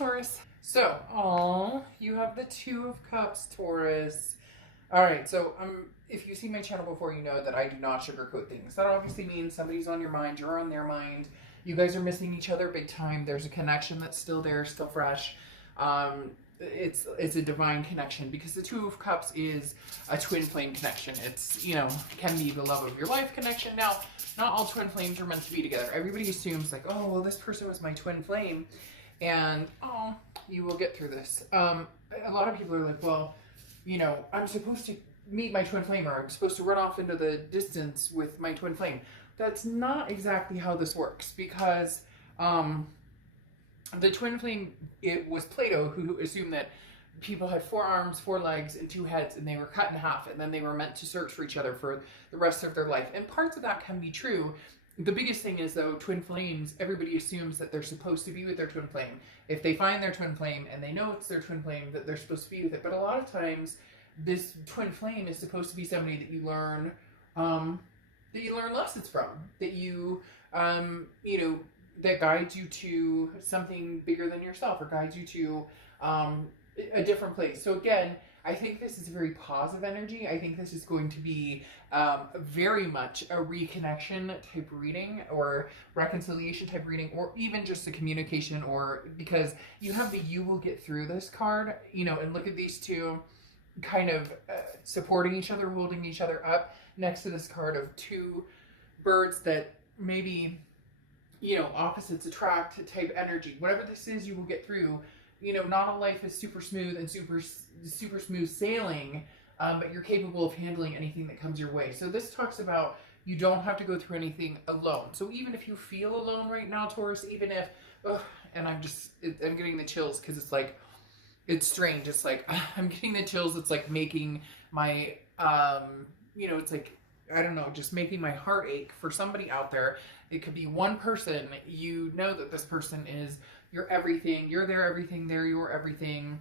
Taurus. So, you have the Two of Cups, Taurus. All right, so if you see my channel before, you know that I do not sugarcoat things. That obviously means somebody's on your mind, you're on their mind. You guys are missing each other big time. There's a connection that's still there, still fresh. It's a divine connection because the Two of Cups is a twin flame connection. It's, can be the love of your life connection. Now, not all twin flames are meant to be together. Everybody assumes like, oh, well, this person was my twin flame. And, you will get through this. A lot of people are like, well, I'm supposed to meet my twin flame, or I'm supposed to run off into the distance with my twin flame. That's not exactly how this works, because the twin flame, it was Plato who assumed that people had 4 arms, 4 legs, and 2 heads, and they were cut in half, and then they were meant to search for each other for the rest of their life. And parts of that can be true. The biggest thing is, though, twin flames, everybody assumes that they're supposed to be with their twin flame. If they find their twin flame and they know it's their twin flame, that they're supposed to be with it. But a lot of times, this twin flame is supposed to be somebody that you learn lessons from, that that guides you to something bigger than yourself, or guides you to a different place. So again, I think this is a very positive energy. I think this is going to be very much a reconnection type reading, or reconciliation type reading, or even just a communication, or because you have the "you will get through this" card, and look at these two kind of supporting each other, holding each other up next to this card of 2 birds that maybe, opposites attract type energy. Whatever this is, you will get through. Not all life is super smooth and super smooth sailing, but you're capable of handling anything that comes your way. So this talks about you don't have to go through anything alone. So even if you feel alone right now, Taurus, even if, and I'm getting the chills because it's like, it's strange. It's like, I'm getting the chills. It's like making my, it's like, I don't know, just making my heart ache for somebody out there. It could be one person. You know that this person is your everything. You're their everything. They're your everything.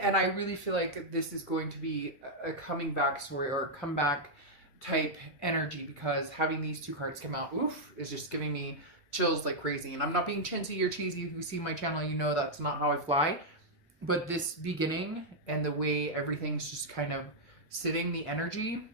And I really feel like this is going to be a coming back story, or a comeback type energy, because having these 2 cards come out, is just giving me chills like crazy. And I'm not being chintzy or cheesy. If you see my channel, you know that's not how I fly. But this beginning and the way everything's just kind of sitting, the energy,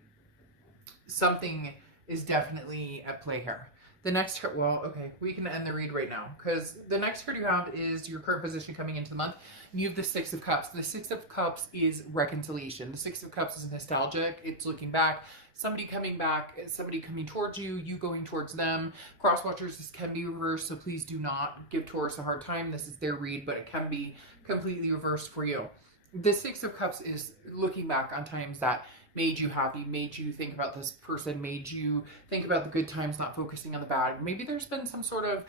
something is definitely at play here. The next card, well, okay, we can end the read right now, because the next card you have is your current position coming into the month. You have the 6 of Cups. The 6 of Cups is reconciliation. The 6 of Cups is nostalgic. It's looking back. Somebody coming back, somebody coming towards you, you going towards them. Cross watchers, this can be reversed, so please do not give Taurus a hard time. This is their read, but it can be completely reversed for you. The 6 of Cups is looking back on times that made you happy, made you think about this person, made you think about the good times, not focusing on the bad. Maybe there's been some sort of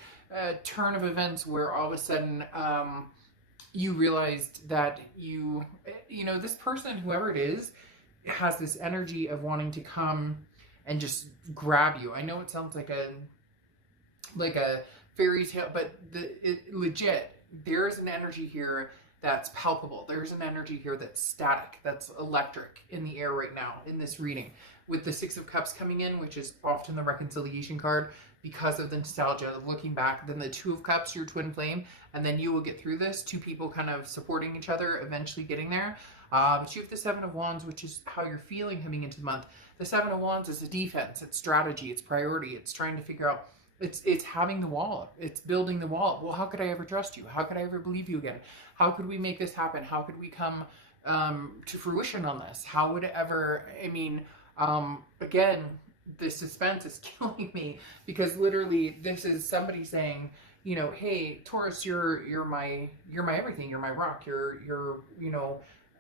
turn of events where all of a sudden you realized that this person, whoever it is, has this energy of wanting to come and just grab you. I know it sounds like a fairy tale, but legit, there's an energy here that's palpable. There's an energy here that's static, that's electric in the air right now in this reading. With the 6 of Cups coming in, which is often the reconciliation card because of the nostalgia of looking back, then the 2 of Cups, your twin flame, and then you will get through this. 2 people kind of supporting each other, eventually getting there. But you have the 7 of Wands, which is how you're feeling coming into the month. The 7 of Wands is a defense, it's strategy, it's priority, it's trying to figure out, it's having the wall. It's building the wall. Well, how could I ever trust you? How could I ever believe you again? How could we make this happen? How could we come to fruition on this? How would it ever, again, the suspense is killing me, because literally this is somebody saying, hey, Taurus, you're my everything. You're my rock. You're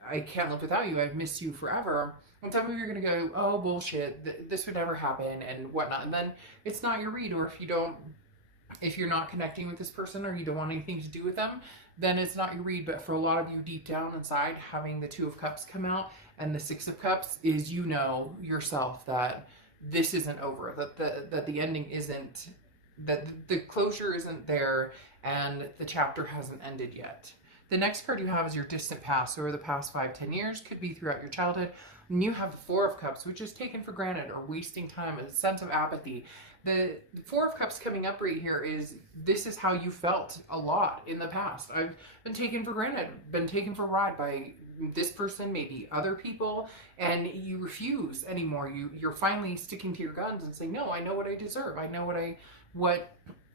I can't live without you. I've missed you forever. And some of you are going to go, oh, bullshit, this would never happen and whatnot. And then it's not your read. Or if you're not connecting with this person, or you don't want anything to do with them, then it's not your read. But for a lot of you deep down inside, having the 2 of Cups come out and the 6 of Cups is, yourself that this isn't over, that the ending isn't, that the closure isn't there, and the chapter hasn't ended yet. The next card you have is your distant past, or the past 5-10 years. Could be throughout your childhood. And you have the Four of Cups, which is taken for granted or wasting time, a sense of apathy. The Four of Cups coming up right here is, this is how you felt a lot in the past. I've been taken for granted, been taken for a ride by this person, maybe other people, and you refuse anymore. You're finally sticking to your guns and saying, no, I know what I deserve. I know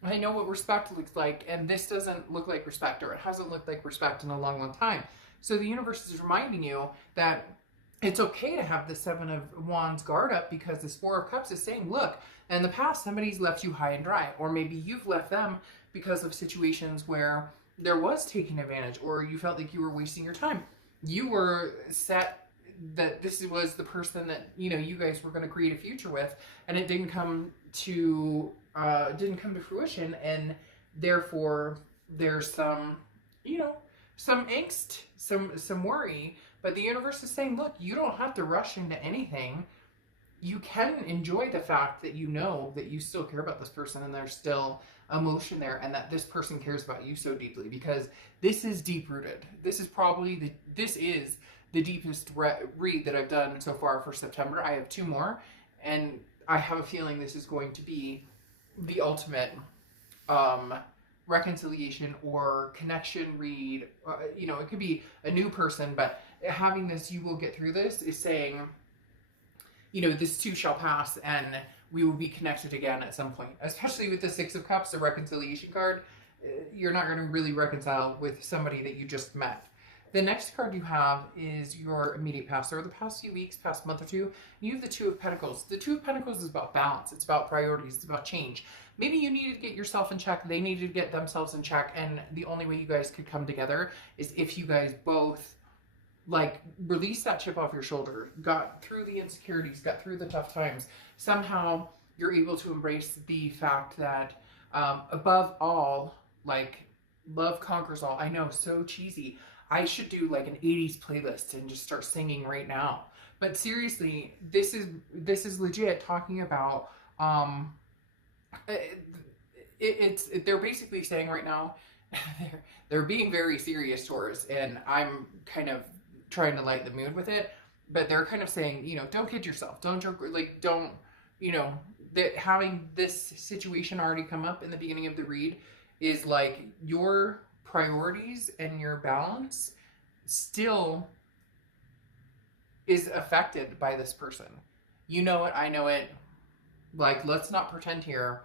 I know what respect looks like, and this doesn't look like respect, or it hasn't looked like respect in a long, long time. So the universe is reminding you that it's okay to have the Seven of Wands guard up, because this Four of Cups is saying, look, in the past, somebody's left you high and dry, or maybe you've left them because of situations where there was taking advantage, or you felt like you were wasting your time. You were set that this was the person that, you know, you guys were going to create a future with, and it didn't come to fruition, and therefore there's some, you know, some angst, some worry. But the universe is saying, look, you don't have to rush into anything. You can enjoy the fact that you know that you still care about this person, and there's still emotion there, and that this person cares about you so deeply, because this is deep rooted. This is probably the deepest read that I've done so far for September. I have 2 more, and I have a feeling this is going to be the ultimate reconciliation or connection read. You know, it could be a new person, but having this, you will get through this, is saying, you know, this too shall pass, and we will be connected again at some point. Especially with the Six of Cups, the reconciliation card. You're not going to really reconcile with somebody that you just met. The next card you have is your immediate past, or the past few weeks, past month or two. You have the Two of Pentacles. The Two of Pentacles is about balance. It's about priorities. It's about change. Maybe you needed to get yourself in check. They needed to get themselves in check. And the only way you guys could come together is if you guys both, like, release that chip off your shoulder, got through the insecurities, got through the tough times. Somehow you're able to embrace the fact that above all, like, love conquers all. I know, so cheesy. I should do like an 80s playlist and just start singing right now. But seriously, this is legit talking about they're basically saying right now, they're being very serious, Taurus, and I'm kind of trying to light the mood with it, but they're kind of saying, you know, don't kid yourself, don't joke, like, don't, you know, that having this situation already come up in the beginning of the read is like your priorities and your balance still is affected by this person. You know it, I know it. Like, let's not pretend here.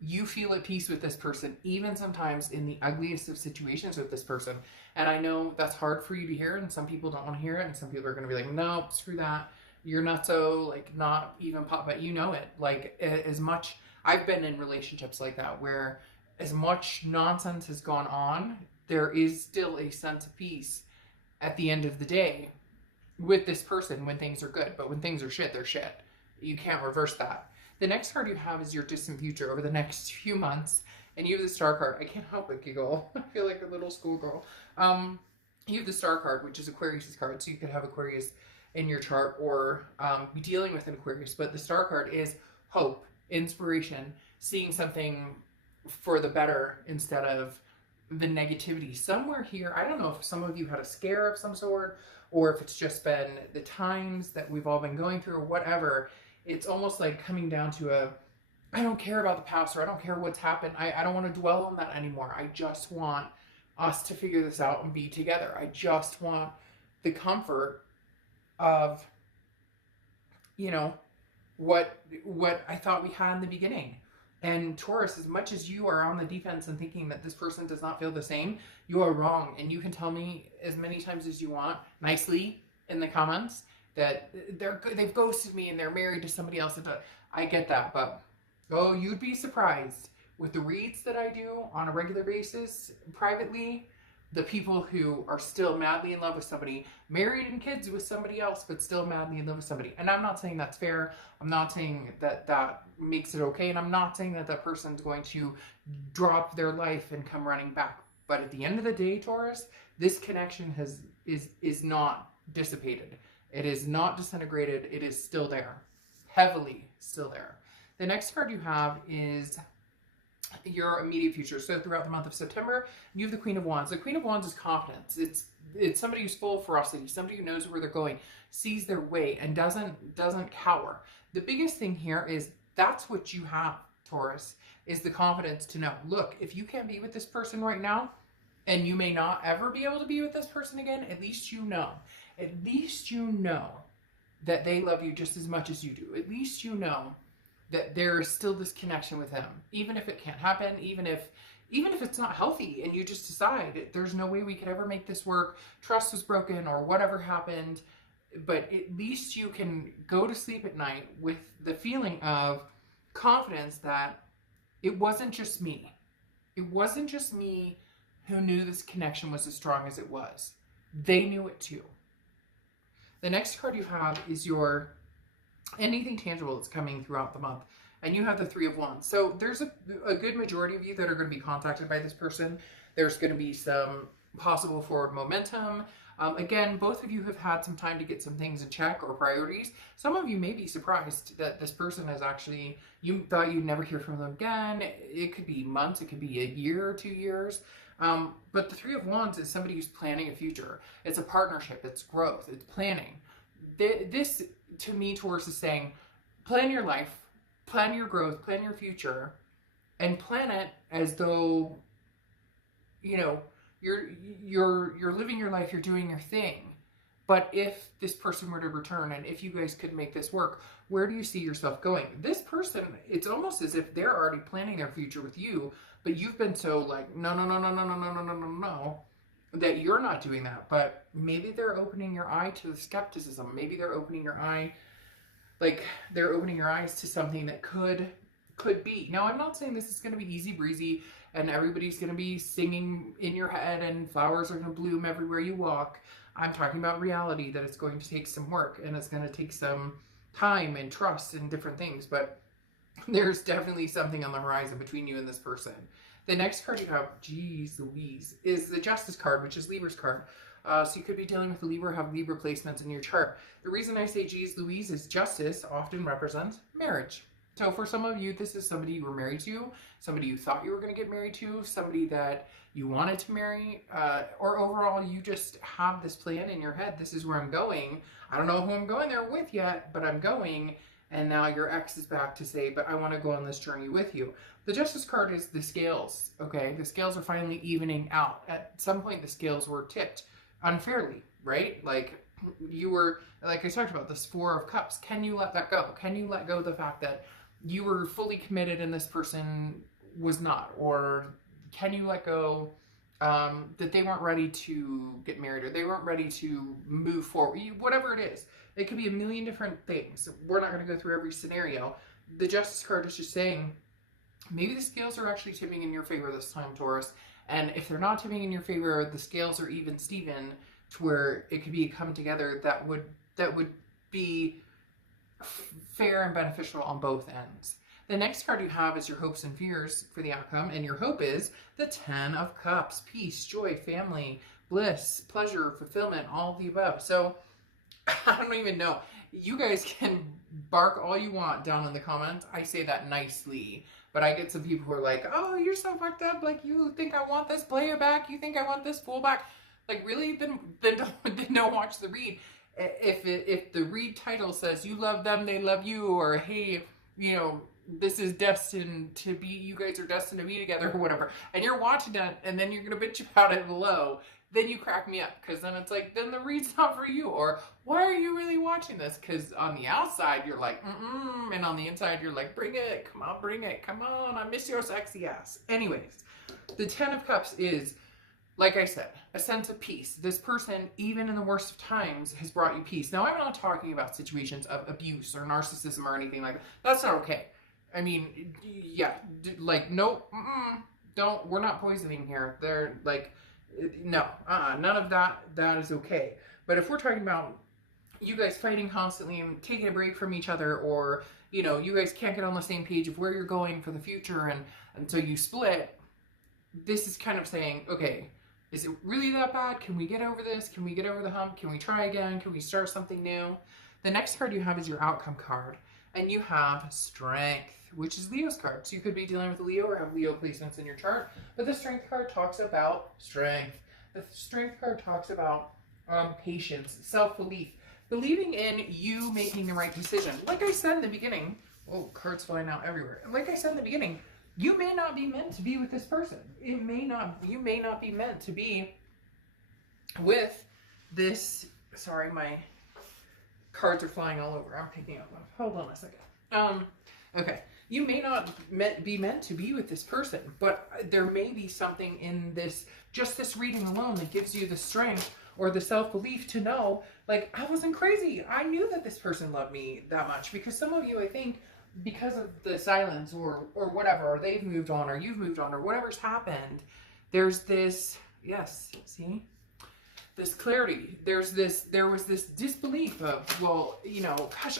You feel at peace with this person, even sometimes in the ugliest of situations with this person. And I know that's hard for you to hear, and some people don't want to hear it, and some people are going to be like, no, screw that. You're not so, like, not even pop, but you know it. Like, as much, I've been in relationships like that, where as much nonsense has gone on, there is still a sense of peace at the end of the day with this person when things are good. But when things are shit, they're shit. You can't reverse that. The next card you have is your distant future over the next few months. And you have the Star card. I can't help but giggle. I feel like a little schoolgirl. You have the Star card, which is Aquarius' card. So you could have Aquarius in your chart, or be dealing with an Aquarius. But the Star card is hope, inspiration, seeing something for the better instead of the negativity. Somewhere here, I don't know if some of you had a scare of some sort, or if it's just been the times that we've all been going through, or whatever. It's almost like coming down to I don't care about the past, or I don't care what's happened. I don't want to dwell on that anymore. I just want us to figure this out and be together. I just want the comfort of, you know, what I thought we had in the beginning. And Taurus, as much as you are on the defense and thinking that this person does not feel the same, you are wrong. And you can tell me as many times as you want, nicely, in the comments, that they've ghosted me and they're married to somebody else. I get that, but oh, you'd be surprised with the reads that I do on a regular basis privately, the people who are still madly in love with somebody, married and kids with somebody else, but still madly in love with somebody. And I'm not saying that's fair. I'm not saying that that makes it okay. And I'm not saying that that person's going to drop their life and come running back. But at the end of the day, Taurus, this connection is not dissipated. It is not disintegrated. It is still there. Heavily still there. The next card you have is your immediate future. So throughout the month of September, you have the Queen of Wands. The Queen of Wands is confidence. It's somebody who's full of ferocity, somebody who knows where they're going, sees their way, and doesn't cower. The biggest thing here is that's what you have, Taurus, is the confidence to know, look, if you can't be with this person right now, and you may not ever be able to be with this person again, at least you know that they love you just as much as you do. At least you know that there is still this connection with them, even if it can't happen, even if it's not healthy, and you just decide there's no way we could ever make this work, trust was broken or whatever happened, but at least you can go to sleep at night with the feeling of confidence that it wasn't just me. It wasn't just me who knew this connection was as strong as it was. They knew it too. The next card you have is your anything tangible that's coming throughout the month. And you have the Three of Wands. So there's a good majority of you that are going to be contacted by this person. There's going to be some possible forward momentum. Again, both of you have had some time to get some things in check or priorities. Some of you may be surprised that this person is actually, you thought you'd never hear from them again. It could be months, it could be a year or 2 years. But the Three of Wands is somebody who's planning a future. It's a partnership, it's growth, it's planning. This, to me, Taurus is saying, plan your life, plan your growth, plan your future, and plan it as though, you know, you're living your life, you're doing your thing. But if this person were to return, and if you guys could make this work, where do you see yourself going? This person, it's almost as if they're already planning their future with you, but you've been so like, no, that you're not doing that. But maybe they're opening your eye to the skepticism. Maybe they're opening your eye, like they're opening your eyes to something that could be. Now, I'm not saying this is going to be easy breezy and everybody's going to be singing in your head and flowers are going to bloom everywhere you walk. I'm talking about reality, that it's going to take some work and it's going to take some time and trust and different things. But there's definitely something on the horizon between you and this person. The next card you have, geez Louise, is the Justice card, which is Libra's card. So you could be dealing with a Libra, have Libra placements in your chart. The reason I say geez Louise is justice often represents marriage. So for some of you, this is somebody you were married to, somebody you thought you were going to get married to, somebody that you wanted to marry, or overall you just have this plan in your head. This is where I'm going. I don't know who I'm going there with yet, but I'm going. And now your ex is back to say, but I want to go on this journey with you. The Justice card is the scales, okay? The scales are finally evening out. At some point, the scales were tipped unfairly, right? Like you were, like I talked about, this Four of Cups. Can you let that go? Can you let go of the fact that you were fully committed and this person was not? Or can you let go that they weren't ready to get married or they weren't ready to move forward? Whatever it is. It could be a million different things. We're not going to go through every scenario. The Justice card is just saying, maybe the scales are actually tipping in your favor this time, Taurus. And if they're not tipping in your favor, the scales are even Steven, to where it could be a come together that would be fair and beneficial on both ends. The next card you have is your hopes and fears for the outcome, and your hope is the Ten of Cups: peace, joy, family, bliss, pleasure, fulfillment, all of the above. So I don't even know. You guys can bark all you want down in the comments. I say that nicely, but I get some people who are like, oh, you're so fucked up. Like, you think I want this player back? You think I want this fool back? Like, really? Then don't watch the read. If the read title says you love them, they love you, or hey, you know, this is destined to be, you guys are destined to be together or whatever, and you're watching that and then you're going to bitch about it below, then you crack me up, because then it's like, then the read's not for you. Or why are you really watching this? Because on the outside you're like, and on the inside you're like, bring it, come on, bring it, come on, I miss your sexy ass. Anyways, the Ten of Cups is, like I said, a sense of peace. This person, even in the worst of times, has brought you peace. Now, I'm not talking about situations of abuse or narcissism or anything like that. That's not okay. I mean, yeah, like, nope, don't, we're not poisoning here. They're like, no, none of that is okay. But if we're talking about you guys fighting constantly and taking a break from each other, or, you know, you guys can't get on the same page of where you're going for the future, and so you split, this is kind of saying, okay, is it really that bad? Can we get over this? Can we get over the hump? Can we try again? Can we start something new? The next card you have is your outcome card. and you have Strength, which is Leo's card. So you could be dealing with Leo or have Leo placements in your chart, but the Strength card talks about strength. The Strength card talks about patience, self-belief, believing in you making the right decision. Like I said in the beginning, oh, cards flying out everywhere. Like I said in the beginning, you may not be meant to be with this person. You may not be meant to be with this. Sorry, my cards are flying all over. I'm picking up one. Hold on a second. Okay. You may not be meant to be with this person, but there may be something in this, just this reading alone, that gives you the strength or the self-belief to know, like, I wasn't crazy. I knew that this person loved me that much. Because some of you, I think, because of the silence or whatever, or they've moved on or you've moved on or whatever's happened, there's this, yes, see? This clarity. There was this disbelief of, well, you know, gosh,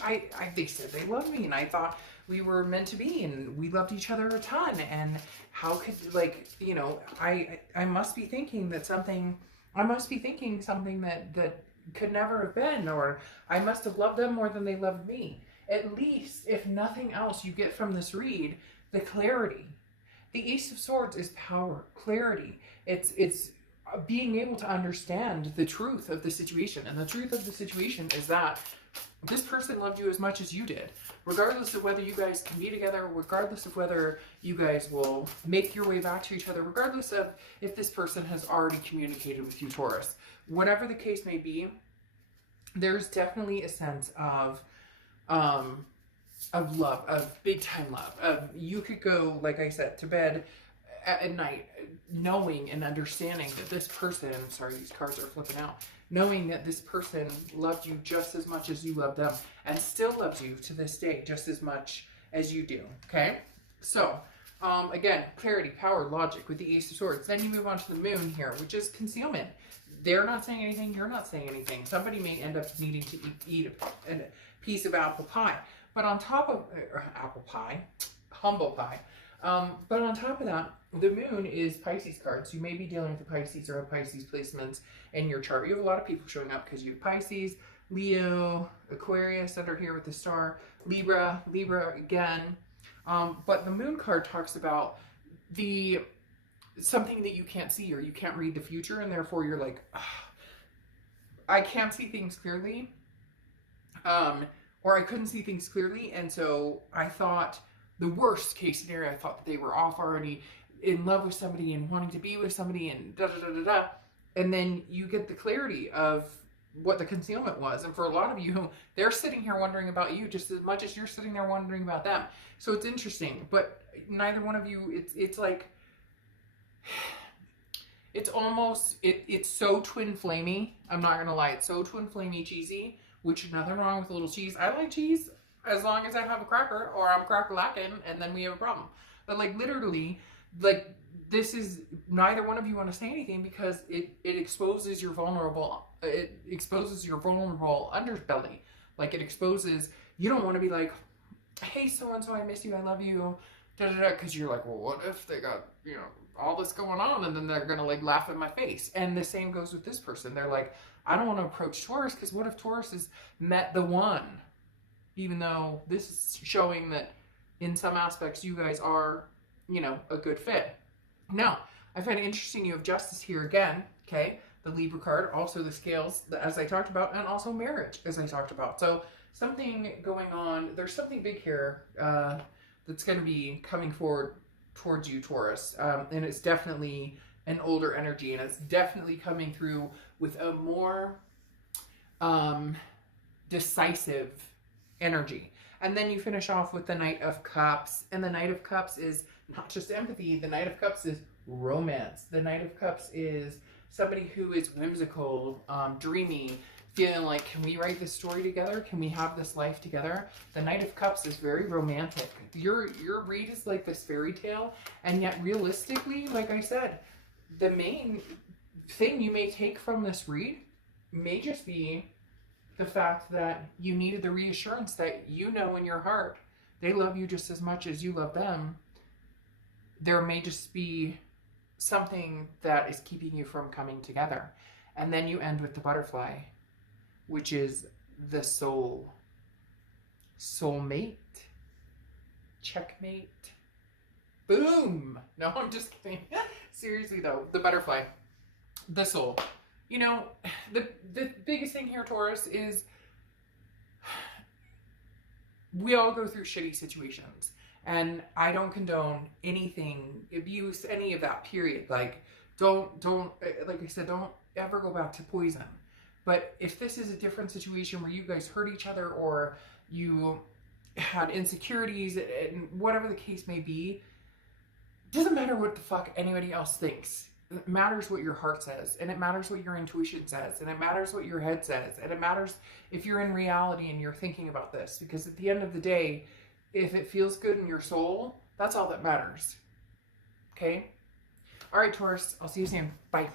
they said they loved me and I thought we were meant to be and we loved each other a ton, and how could, like, you know, I must be thinking that something, that could never have been, or I must have loved them more than they loved me. At least, if nothing else, you get from this read the clarity. The Ace of Swords is power, clarity. It's being able to understand the truth of the situation. And the truth of the situation is that this person loved you as much as you did. Regardless of whether you guys can be together, regardless of whether you guys will make your way back to each other, regardless of if this person has already communicated with you, Taurus. Whatever the case may be, there's definitely a sense of love, of big time love. Of you could go, like I said, to bed at night knowing and understanding that this person, sorry, these cards are flipping out, knowing that this person loved you just as much as you loved them, and still loves you to this day just as much as you do. Okay, so again, clarity, power, logic with the Ace of Swords. Then you move on to the Moon here, which is concealment. They're not saying anything, you're not saying anything. Somebody may end up needing to eat a piece of apple pie, but on top of apple pie, humble pie. But on top of that, the Moon is Pisces cards. You may be dealing with the Pisces or have Pisces placements in your chart. You have a lot of people showing up because you have Pisces, Leo, Aquarius under here with the star, Libra again. But the Moon card talks about something that you can't see, or you can't read the future, and therefore you're like, I can't see things clearly. Or I couldn't see things clearly, and so I thought, the worst case scenario, I thought that they were off already, in love with somebody and wanting to be with somebody and da-da-da-da-da. And then you get the clarity of what the concealment was. And for a lot of you, they're sitting here wondering about you just as much as you're sitting there wondering about them. So it's interesting, but neither one of you, it's like, it's almost, it's so twin flamey. I'm not going to lie. It's so twin flamey cheesy, which nothing wrong with a little cheese. I like cheese as long as I have a cracker or I'm cracker lacking, and then we have a problem. But like literally, like this is, neither one of you want to say anything because it exposes your vulnerable, underbelly. Like it exposes, you don't want to be like, hey, so-and-so, I miss you, I love you, da-da-da, because you're like, well, what if they got, you know, all this going on, and then they're going to like laugh in my face. And the same goes with this person. They're like, I don't want to approach Taurus because what if Taurus has met the one? Even though this is showing that in some aspects you guys are, you know, a good fit. Now, I find it interesting you have Justice here again, okay? The Libra card, also the scales, as I talked about, and also marriage, as I talked about. So something going on, there's something big here that's going to be coming forward towards you, Taurus. And it's definitely an older energy, and it's definitely coming through with a more decisive energy. And then you finish off with the Knight of Cups, and the Knight of Cups is not just empathy. The Knight of Cups is romance. The Knight of Cups is somebody who is whimsical, dreamy, feeling like, can we write this story together? Can we have this life together? The Knight of Cups is very romantic. Your read is like this fairy tale, and yet realistically, like I said, the main thing you may take from this read may just be the fact that you needed the reassurance that you know in your heart they love you just as much as you love them. There may just be something that is keeping you from coming together. And then you end with the butterfly, which is the soul. soulmate, checkmate, boom. No, I'm just kidding. Seriously though, the butterfly, the soul. You know, the biggest thing here, Taurus, is we all go through shitty situations. And I don't condone anything, abuse, any of that, period. Like, don't, like I said, don't ever go back to poison. But if this is a different situation where you guys hurt each other or you had insecurities and whatever the case may be, it doesn't matter what the fuck anybody else thinks. It matters what your heart says, and it matters what your intuition says, and it matters what your head says, and it matters if you're in reality and you're thinking about this, because at the end of the day, if it feels good in your soul, that's all that matters. Okay? All right, Taurus, I'll see you soon. Bye.